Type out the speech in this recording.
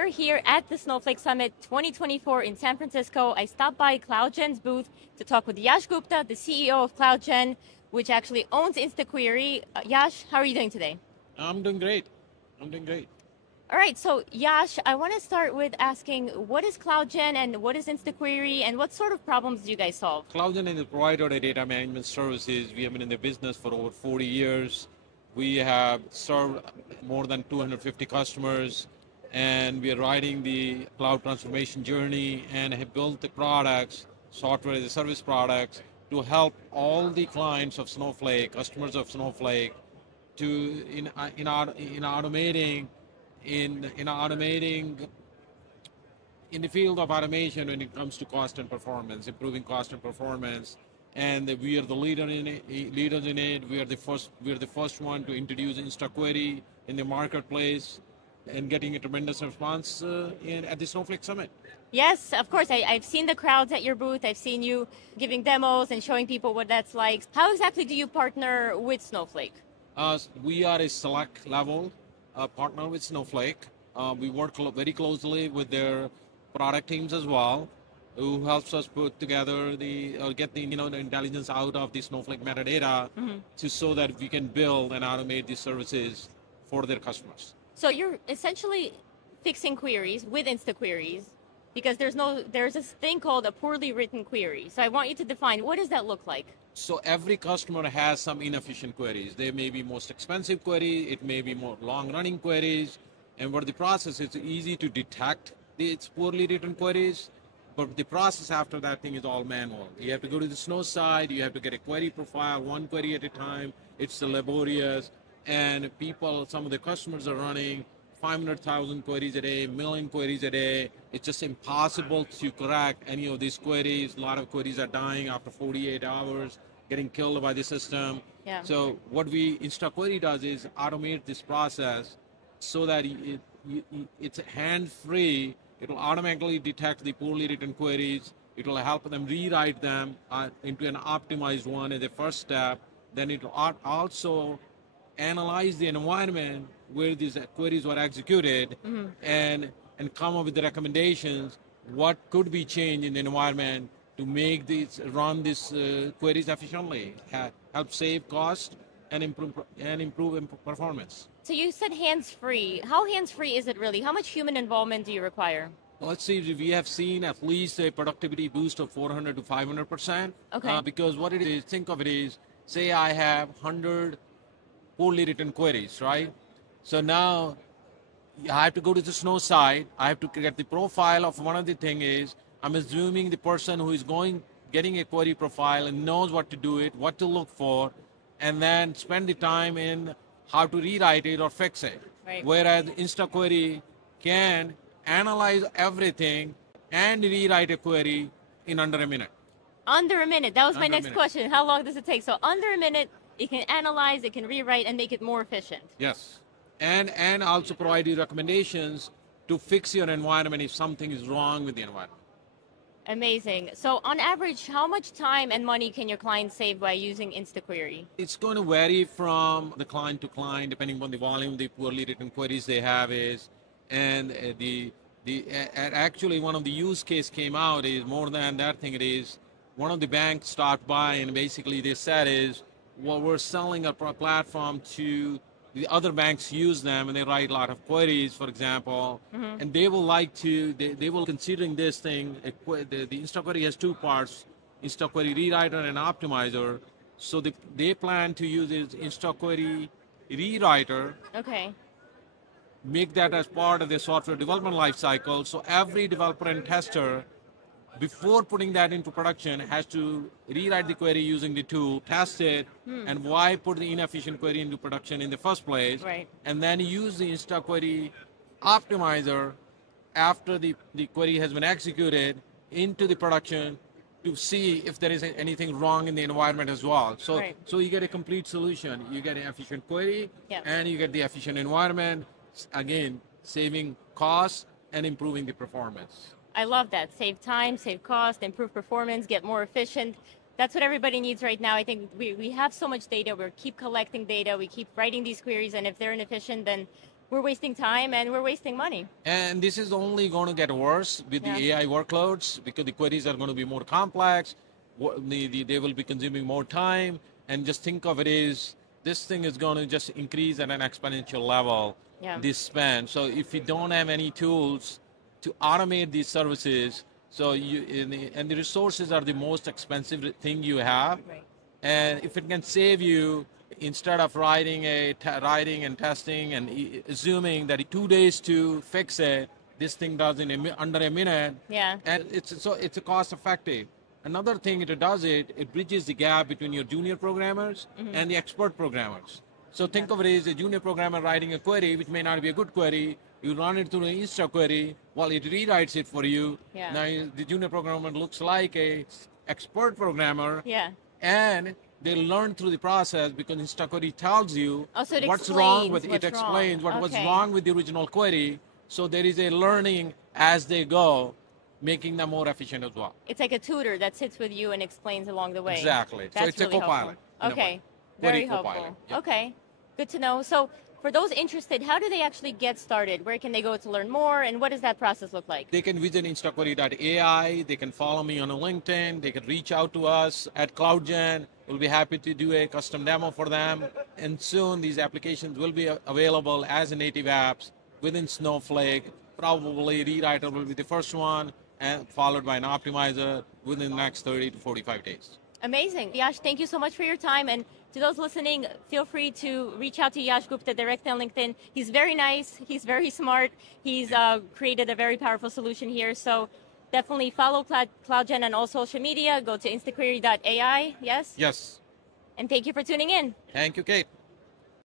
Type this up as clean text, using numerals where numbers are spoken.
We're here at the Snowflake Summit 2024 in San Francisco. I stopped by Kloudgen's booth to talk with Yash Gupta, the CEO of Kloudgen, which actually owns instaquery. Yash, how are you doing today? I'm doing great. All right, so Yash, I want to start with asking, what is Kloudgen and what is instaquery and what sort of problems do you guys solve? Kloudgen is a provider of data management services. We have been in the business for over 40 years. We have served more than 250 customers, and we are riding the cloud transformation journey and have built the products, software as a service products, to help all the clients of Snowflake, customers of Snowflake, to in automating in the field of automation when it comes to cost and performance, improving cost and performance. And we are the leaders in it. We are the first one to introduce instaquery in the marketplace, and getting a tremendous response at the Snowflake Summit. Yes, of course. I've seen the crowds at your booth. I've seen you giving demos and showing people what that's like. How exactly do you partner with Snowflake? We are a select level partner with Snowflake. We work very closely with their product teams as well, who helps us put together get the intelligence out of the Snowflake metadata so that we can build and automate these services for their customers. So you're essentially fixing queries with instaqueries, because there's this thing called a poorly written query. So I want you to define, what does that look like? So every customer has some inefficient queries. They may be most expensive queries, it may be more long-running queries, and what the process is easy to detect it's poorly written queries, but the process after that thing is all manual. You have to go to the Snow side, you have to get a query profile, one query at a time. It's laborious, and some of the customers are running 500,000 queries a day, million queries a day. It's just impossible to correct any of these queries. A lot of queries are dying after 48 hours, getting killed by the system. Yeah. So what instaquery does is automate this process so that it's hand-free. It will automatically detect the poorly written queries. It will help them rewrite them into an optimized one as a first step. Then it will also analyze the environment where these queries were executed and come up with the recommendations, what could be changed in the environment to make run these queries efficiently, help save cost and improve performance. So you said hands-free. How hands-free is it really? How much human involvement do you require? Let's see, we have seen at least a productivity boost of 400 to 500%. Okay. Because what it is, think of it is, say I have 100 poorly written queries, right? So now I have to go to the Snow side. I have to get the profile of one of the thing is, I'm assuming the person who is getting a query profile and knows what to do it, what to look for, and then spend the time in how to rewrite it or fix it. Right. Whereas instaquery can analyze everything and rewrite a query in under a minute. Under a minute. That was my next question. How long does it take? So under a minute, it can analyze, it can rewrite, and make it more efficient. Yes. And also provide you recommendations to fix your environment if something is wrong with the environment. Amazing. So on average, how much time and money can your clients save by using instaquery? It's going to vary from the client to client, depending on the volume of the poorly written queries they have and actually one of the use case came out is more than that thing. It is one of the banks stopped by and basically they said is, well, we're selling a platform to the other banks use them and they write a lot of queries, for example, and they will they will considering this thing, the instaquery has two parts, instaquery rewriter and optimizer. So they plan to use this instaquery rewriter. Okay. Make that as part of their software development lifecycle. So every developer and tester, before putting that into production, has to rewrite the query using the tool, test it, and why put the inefficient query into production in the first place, right. And then use the instaquery optimizer after the query has been executed into the production to see if there is anything wrong in the environment as well. So, right. So you get a complete solution. You get an efficient query, and you get the efficient environment, again, saving costs and improving the performance. I love that. Save time, save cost, improve performance, get more efficient. That's what everybody needs right now. I think we have so much data. We keep collecting data. We keep writing these queries. And if they're inefficient, then we're wasting time and we're wasting money. And this is only going to get worse with the Yeah. AI workloads because the queries are going to be more complex. They will be consuming more time. And just think of it as this thing is going to just increase at an exponential level, Yeah. this span. So if you don't have any tools to automate these services, so and the resources are the most expensive thing you have. Right. And if it can save you, instead of writing and testing and assuming that 2 days to fix it, this thing does in under a minute. Yeah. And it's a cost effective. Another thing it does, it bridges the gap between your junior programmers and the expert programmers. So think of it as a junior programmer writing a query, which may not be a good query. You run it through an instaquery while it rewrites it for you. Yeah. Now the junior programmer looks like a expert programmer. Yeah. And they learn through the process because instaquery tells you So it what's wrong explains with what's it. Explains wrong. what was Okay. wrong with the original query. So there is a learning as they go, making them more efficient as well. It's like a tutor that sits with you and explains along the way. Exactly. So That's it's a really co-pilot. helpful. in a way. Okay. Very Query helpful. co-pilot. Yeah. Okay. Good to know. So for those interested, how do they actually get started? Where can they go to learn more? And what does that process look like? They can visit instaquery.ai. They can follow me on LinkedIn. They can reach out to us at Kloudgen. We'll be happy to do a custom demo for them. And soon these applications will be available as native apps within Snowflake. Probably Rewriter will be the first one, and followed by an optimizer within the next 30 to 45 days. Amazing. Yash, thank you so much for your time. And to those listening, feel free to reach out to Yash Gupta directly on LinkedIn. He's very nice. He's very smart. He's created a very powerful solution here. So definitely follow Kloudgen on all social media. Go to instaquery.ai. Yes? Yes. And thank you for tuning in. Thank you, Kate.